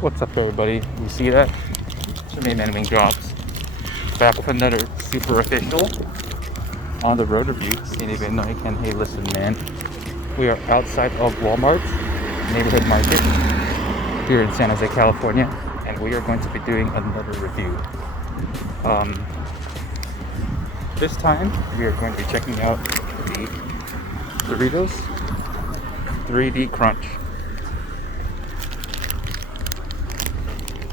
What's up, everybody? You see that? Jimmy Man Wing Drops. Back with another super official on the road review. Didn't even know you can. Hey, listen, man. We are outside of Walmart neighborhood market here in San Jose, California, and we are going to be doing another review. This time we are going to be checking out the Doritos 3D Crunch.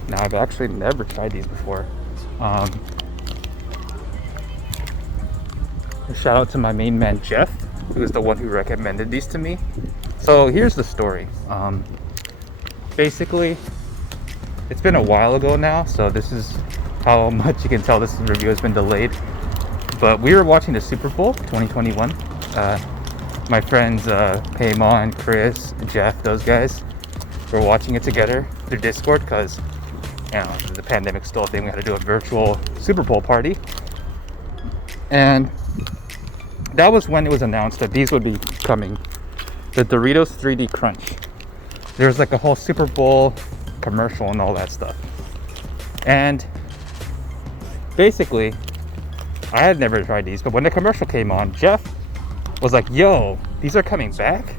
Now, I've actually never tried these before. Shout out to my main man Jeff, who is the one who recommended these to me. So here's the story. Basically, it's been a while ago now, so this is how much you can tell this review has been delayed. But we were watching the Super Bowl 2021. My friends Paymon, Chris, Jeff, those guys were watching it together through Discord because the pandemic's still a thing. We had to do a virtual Super Bowl party. And that was when it was announced that these would be coming. The Doritos 3D Crunch. There's like a whole Super Bowl commercial and all that stuff. And basically, I had never tried these, but when the commercial came on, Jeff was like, yo, these are coming back?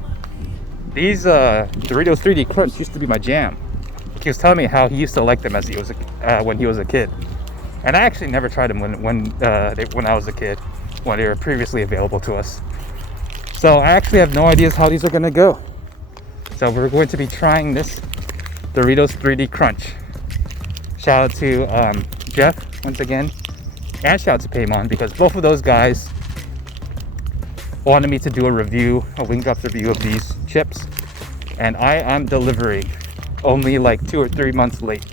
These Doritos 3D Crunch used to be my jam. He was telling me how he used to like them as when he was a kid. And I actually never tried them when I was a kid, when they were previously available to us. So I actually have no idea how these are gonna go. So we're going to be trying this Doritos 3D Crunch. Shout out to Jeff once again, and shout out to Paymon, because both of those guys wanted me to do a Wing Drops review of these chips, and I am delivering only like 2 or 3 months late.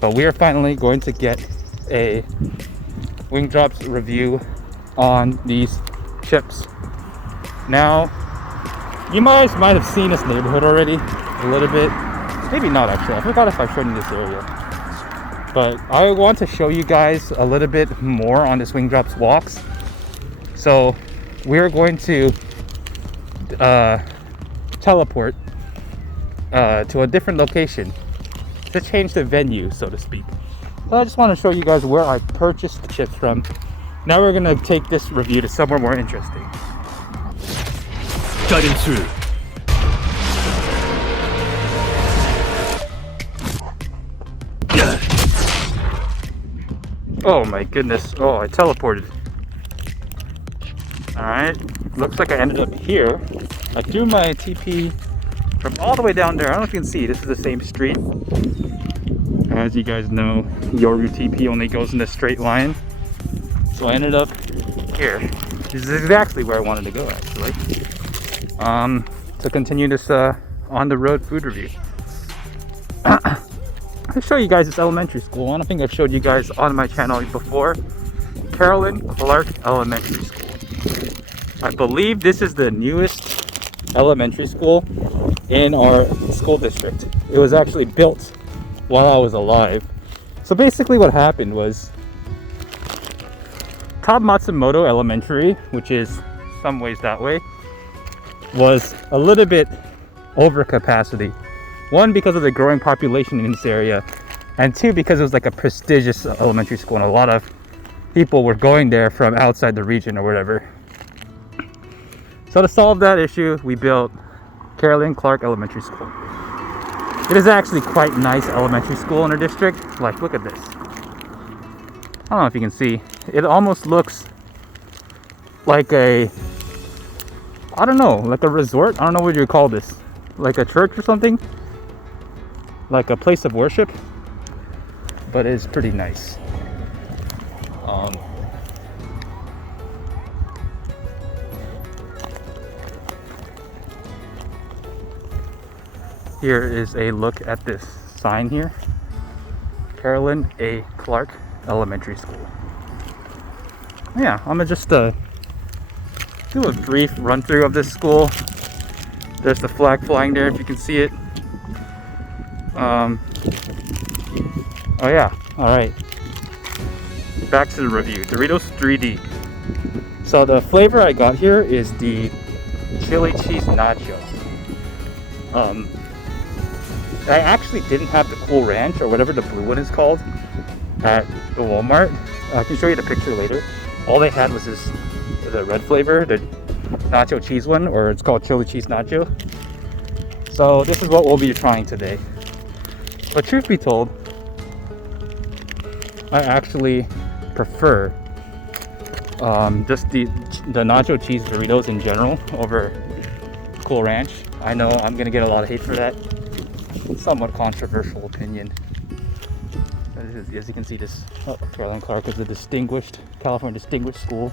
But we are finally going to get a Wing Drops review on these chips. Now, you guys might have seen this neighborhood already a little bit. Maybe not, actually. I forgot if I showed you this area. But I want to show you guys a little bit more on this Wing Drops walks. So we're going to teleport to a different location to change the venue, so to speak. So I just want to show you guys where I purchased the chips from. Now we're going to take this review to somewhere more interesting. Cutting through. Oh my goodness. Oh, I teleported. Alright. Looks like I ended up here. I threw my TP from all the way down there. I don't know if you can see. This is the same street. As you guys know, Yoyoyo TP only goes in a straight line. So I ended up here. This is exactly where I wanted to go, actually. To continue this on-the-road food review. I'll show you guys this elementary school. I don't think I've showed you guys on my channel before. Carolyn Clark Elementary School. I believe this is the newest elementary school in our school district. It was actually built while I was alive. So basically what happened was Top Matsumoto Elementary, which is some ways that way, was a little bit over capacity. One, because of the growing population in this area, and two, because it was like a prestigious elementary school and a lot of people were going there from outside the region or whatever. So to solve that issue, we built Carolyn Clark Elementary School. It is actually quite nice elementary school in our district. Like, look at this. I don't know if you can see. It almost looks like I don't know, like a resort. I don't know what you would call this. Like a church or something. Like a place of worship. But it's pretty nice. Here is a look at this sign here. Carolyn A. Clark Elementary School. Yeah, I'm gonna just do a brief run through of this school. There's the flag flying there if you can see it. Oh yeah, alright. Back to the review. Doritos 3D. So the flavor I got here is the chili cheese nacho. I actually didn't have the Cool Ranch or whatever the blue one is called at the Walmart. I can show you the picture later. All they had was the red flavor, the nacho cheese one, or it's called chili cheese nacho. So this is what we'll be trying today. But truth be told, I actually prefer just the nacho cheese Doritos in general over Cool Ranch. I know I'm gonna get a lot of hate for that. Somewhat controversial opinion. As you can see, this Carolyn Clark is a California distinguished school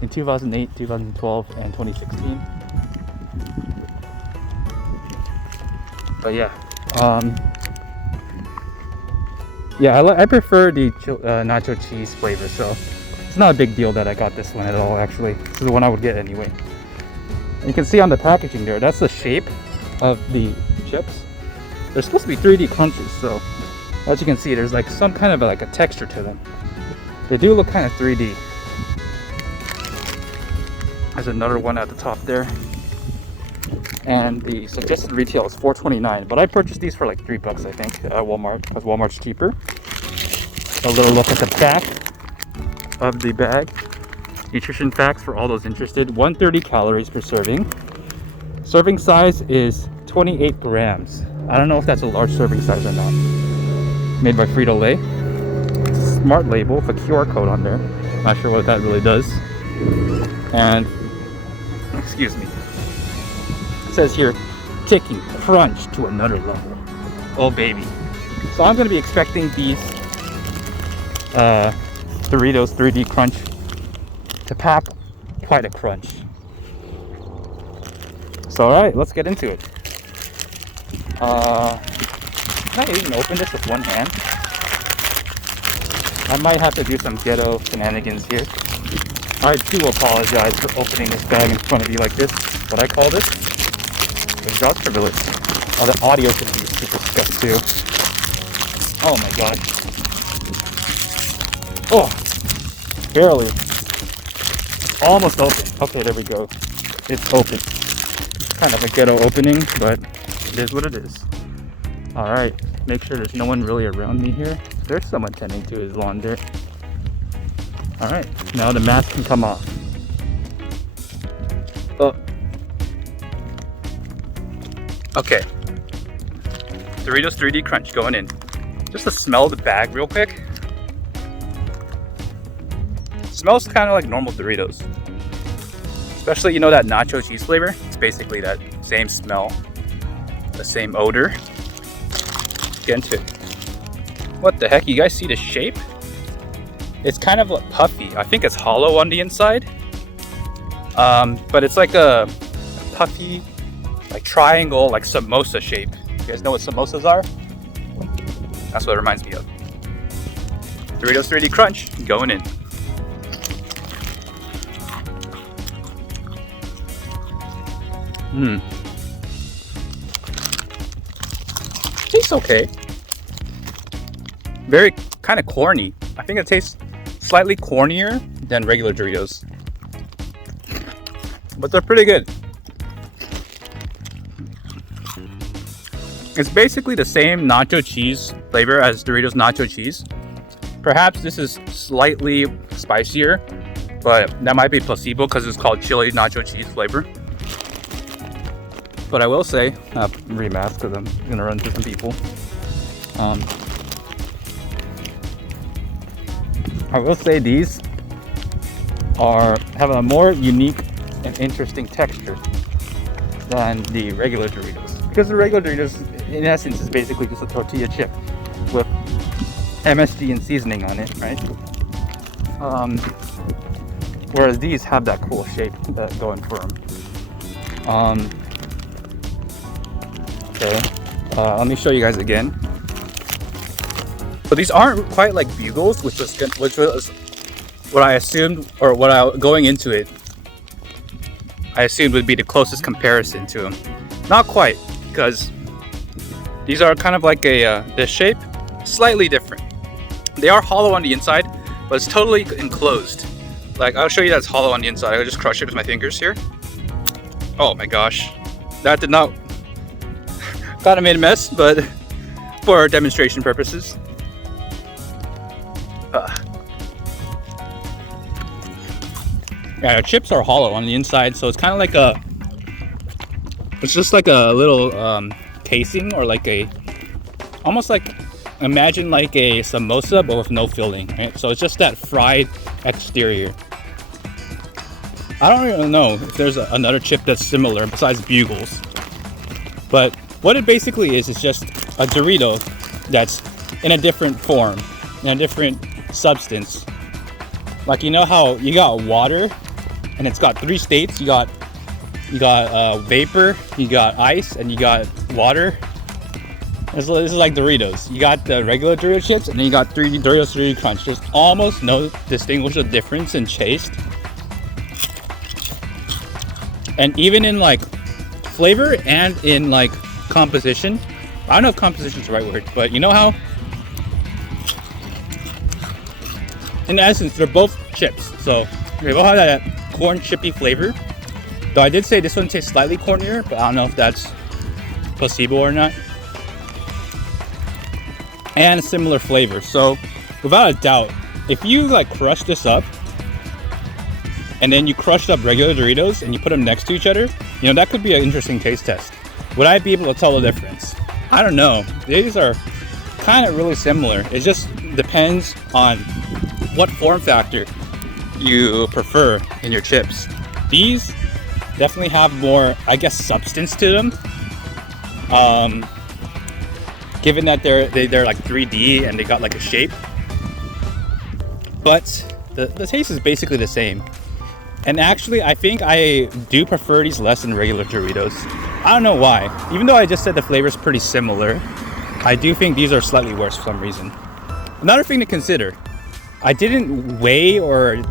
in 2008, 2012, and 2016. But yeah, I prefer the nacho cheese flavor, so it's not a big deal that I got this one at all. Actually, this is the one I would get anyway. And you can see on the packaging there, that's the shape of the chips. They're supposed to be 3D crunches, so as you can see, there's like some kind of like a texture to them. They do look kind of 3D. There's another one at the top there. And the suggested retail is $4.29, but I purchased these for like $3, I think, at Walmart, because Walmart's cheaper. A little look at the back of the bag. Nutrition facts for all those interested. 130 calories per serving. Serving size is 28 grams. I don't know if that's a large serving size or not. Made by Frito-Lay. It's a smart label with a QR code on there. Not sure what that really does. And, excuse me. It says here, taking crunch to another level. Oh baby. So I'm going to be expecting these Doritos 3D Crunch to pack quite a crunch. So alright, let's get into it. Can I even open this with one hand? I might have to do some ghetto shenanigans here. I do apologize for opening this bag in front of you like this. What I call this? Exhaust privilege. Oh, the audio should be super scuffed too. Oh my god. Oh, barely. Almost open. Okay, there we go. It's open. Kind of a ghetto opening, but it is what it is. Alright, make sure there's no one really around me here. There's someone tending to his lawn there. Alright, now the mask can come off. Oh. Okay. Doritos 3D Crunch going in. Just to smell the bag real quick. Smells kind of like normal Doritos. Especially, you know, that nacho cheese flavor. It's basically that same smell, the same odor. Get into it. What the heck? You guys see the shape? It's kind of like puffy. I think it's hollow on the inside. But it's like a puffy, like triangle, like samosa shape. You guys know what samosas are? That's what it reminds me of. Doritos 3D Crunch going in. Tastes okay. Very kind of corny. I think it tastes slightly cornier than regular Doritos. But they're pretty good. It's basically the same nacho cheese flavor as Doritos nacho cheese. Perhaps this is slightly spicier, but that might be placebo because it's called chili nacho cheese flavor. But I will say, remask because I'm gonna run through some people. I will say these have a more unique and interesting texture than the regular Doritos. Because the regular Doritos, in essence, is basically just a tortilla chip with MSG and seasoning on it, right? Whereas these have that cool shape that going for them. Okay, let me show you guys again. So these aren't quite like bugles, which was what I assumed, or going into it, I assumed would be the closest comparison to them. Not quite, because these are kind of like this shape, slightly different. They are hollow on the inside, but it's totally enclosed. Like, I'll show you that's hollow on the inside. I'll just crush it with my fingers here. Oh my gosh, that did not Kind of made a mess, but for demonstration purposes. Yeah, the chips are hollow on the inside, so it's kind of like it's just like a little casing, or like almost like, imagine like a samosa but with no filling, right? So it's just that fried exterior. I don't even know if there's another chip that's similar besides Bugles. But what it basically is just a Dorito that's in a different form, in a different substance. Like, you know how you got water and it's got 3 states? You got vapor, you got ice, and you got water. This is like Doritos. You got the regular Dorito chips, and then you got Doritos 3D Crunch. There's almost no distinguishable difference in taste. And even in like flavor and in like composition. I don't know if composition is the right word, but you know how in essence they're both chips. So they both have that corn chippy flavor. Though I did say this one tastes slightly cornier, but I don't know if that's placebo or not. And a similar flavor. So without a doubt, if you like crush this up and then you crushed up regular Doritos and you put them next to each other, you know, that could be an interesting taste test. Would I be able to tell the difference? I don't know. These are kind of really similar. It just depends on what form factor you prefer in your chips. These definitely have more, I guess, substance to them. Given that they're like 3D and they got like a shape. But the taste is basically the same. And actually, I think I do prefer these less than regular Doritos. I don't know why. Even though I just said the flavor is pretty similar, I do think these are slightly worse for some reason. Another thing to consider, I didn't weigh or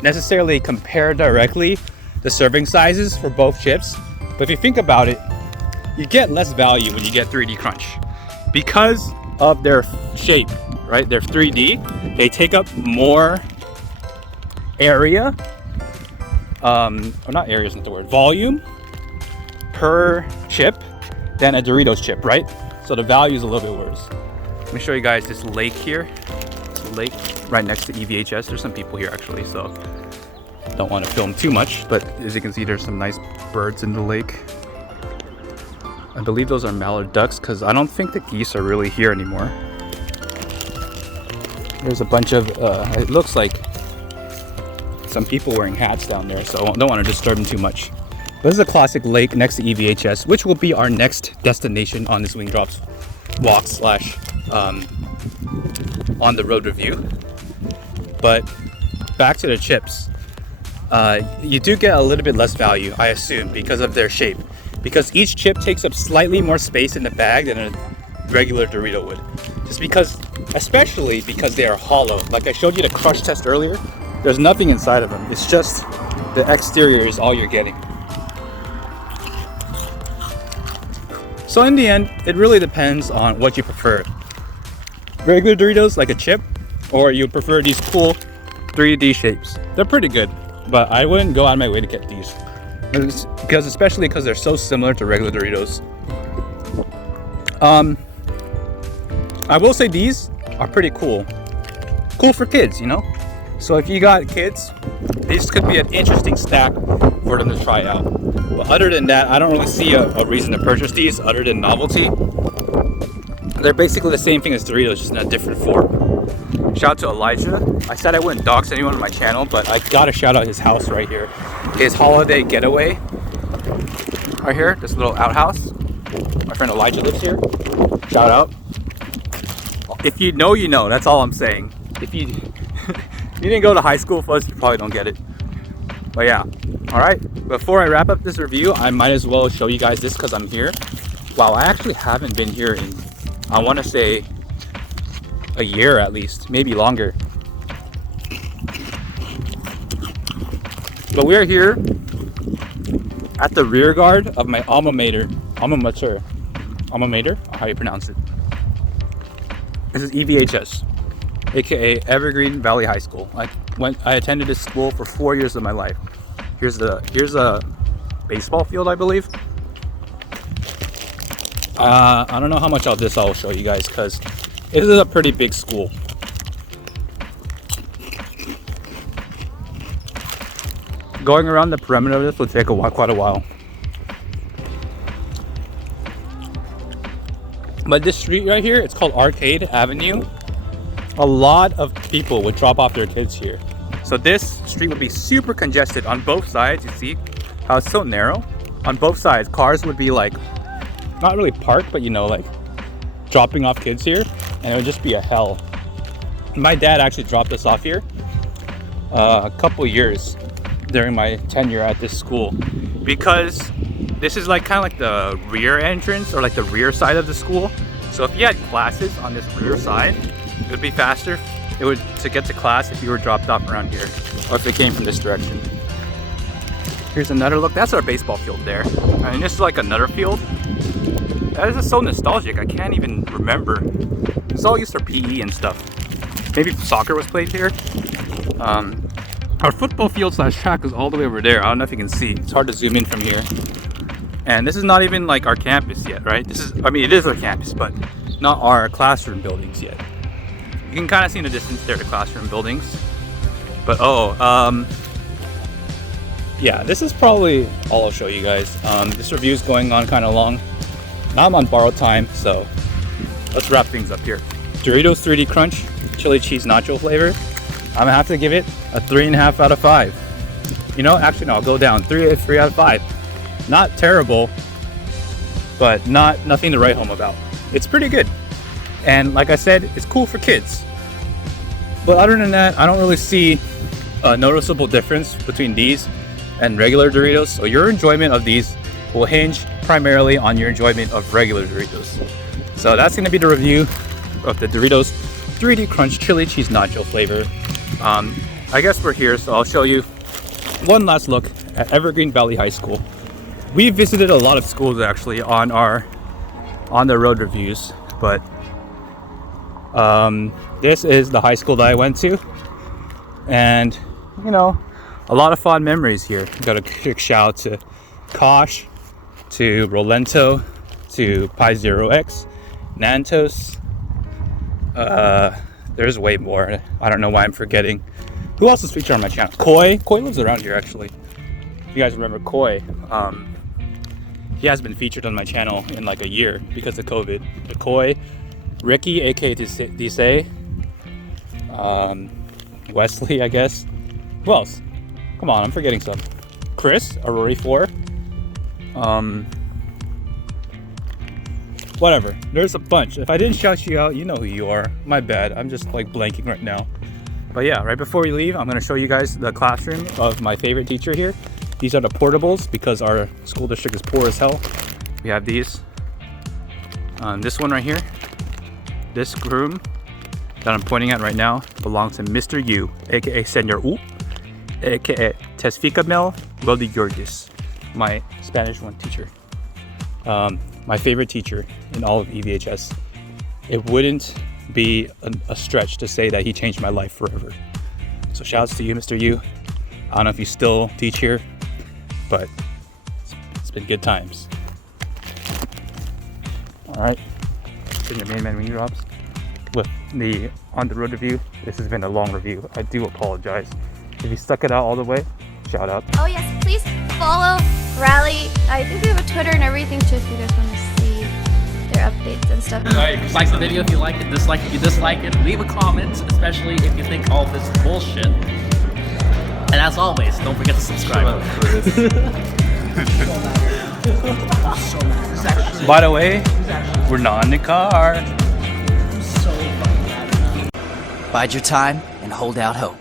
necessarily compare directly the serving sizes for both chips. But if you think about it, you get less value when you get 3D Crunch. Because of their shape, right? They're 3D, they take up more area. Or not area isn't the word, volume per chip than a Doritos chip, right? So the value is a little bit worse. Let me show you guys this lake here. It's a lake right next to EVHS. There's some people here actually, so don't want to film too much, but as you can see, there's some nice birds in the lake. I believe those are mallard ducks because I don't think the geese are really here anymore. There's a bunch of, it looks like some people wearing hats down there, so I don't want to disturb them too much. This is a classic lake next to EVHS, which will be our next destination on this Wing Drops walk slash on the road review. But back to the chips. You do get a little bit less value, I assume, because of their shape. Because each chip takes up slightly more space in the bag than a regular Dorito would. Just because, especially because they are hollow. Like I showed you the crush test earlier, there's nothing inside of them. It's just the exterior is all you're getting. So in the end, it really depends on what you prefer. Regular Doritos like a chip, or you prefer these cool 3D shapes. They're pretty good, but I wouldn't go out of my way to get these. Especially because they're so similar to regular Doritos. I will say these are pretty cool. Cool for kids, you know? So if you got kids, these could be an interesting snack for them to try out. But other than that, I don't really see a reason to purchase these other than novelty. They're basically the same thing as Doritos, just in a different form. Shout out to Elijah. I said I wouldn't dox anyone on my channel, but I gotta shout out his house right here. His holiday getaway right here, this little outhouse. My friend Elijah lives here. Shout out. If you know, you know. That's all I'm saying. If you you didn't go to high school with us, you probably don't get it. But yeah, all right. Before I wrap up this review, I might as well show you guys this because I'm here. Wow, I actually haven't been here in, I want to say, a year at least, maybe longer. But we're here at the rear guard of my alma mater, how you pronounce it. This is EVHS, aka Evergreen Valley High School. I attended this school for 4 years of my life. Here's a baseball field, I believe. I don't know how much of this I'll show you guys because this is a pretty big school. Going around the perimeter of this will take quite a while. But this street right here, it's called Arcade Avenue. A lot of people would drop off their kids here. So this street would be super congested on both sides. You see how it's so narrow? On both sides, cars would be like, not really parked, but you know, like dropping off kids here, and it would just be a hell. My dad actually dropped us off here a couple years during my tenure at this school, because this is like kind of like the rear entrance or like the rear side of the school. So if you had classes on this rear side, it would be faster to get to class if you were dropped off around here, or if they came from this direction. Here's another look. That's our baseball field there. And this is like another field. That is just so nostalgic. I can't even remember. It's all used for PE and stuff. Maybe soccer was played here. Our football field / track is all the way over there. I don't know if you can see. It's hard to zoom in from here. And this is not even like our campus yet, right? I mean, it is our campus, but not our classroom buildings yet. You can kind of see in the distance there the classroom buildings. But yeah, this is probably all I'll show you guys. This review is going on kind of long. Now I'm on borrowed time, so let's wrap things up here. Doritos 3D Crunch Chili Cheese Nacho flavor. I'm gonna have to give it a 3.5 out of 5. You know, actually no, I'll go down. 3 out of 5. Not terrible, but nothing to write home about. It's pretty good. And like I said, it's cool for kids. But other than that, I don't really see a noticeable difference between these and regular Doritos. So your enjoyment of these will hinge primarily on your enjoyment of regular Doritos. So that's going to be the review of the Doritos 3D Crunch Chili Cheese Nacho flavor. I guess we're here, so I'll show you one last look at Evergreen Valley High School. We visited a lot of schools actually on the road reviews, but this is the high school that I went to, and you know, a lot of fond memories here. Got a quick shout out to Kosh, to Rolento, to Pi Zero X, Nantos. There's way more. I don't know why I'm forgetting. Who else is featured on my channel? Koi lives around here actually. If you guys remember Koi, he has been featured on my channel in like a year because of COVID. The Koi, Ricky, aka Disay, Wesley, I guess. Who else? Come on, I'm forgetting some. Chris, Aurori 4. Whatever. There's a bunch. If I didn't shout you out, you know who you are. My bad. I'm just like blanking right now. But yeah, right before we leave, I'm going to show you guys the classroom of my favorite teacher here. These are the portables because our school district is poor as hell. We have these. This one right here. This room that I'm pointing at right now belongs to Mr. U, aka Senor U, aka Tesficamel Rodriguez, my Spanish 1 teacher. My favorite teacher in all of EVHS. It wouldn't be a stretch to say that he changed my life forever. So shouts to you, Mr. U. I don't know if you still teach here, but it's been good times. All right, it's been your main man Wing Drops with the on the road review. This has been a long review. I do apologize. If you stuck it out all the way, shout out. Oh yes, please follow Rally. I think we have a Twitter and everything too if you guys want to see their updates and stuff. Alright, like the video if you like it, dislike if you dislike it, leave a comment, especially if you think all this is bullshit. And as always, don't forget to subscribe. By the way, we're not in the car. Bide your time and hold out hope.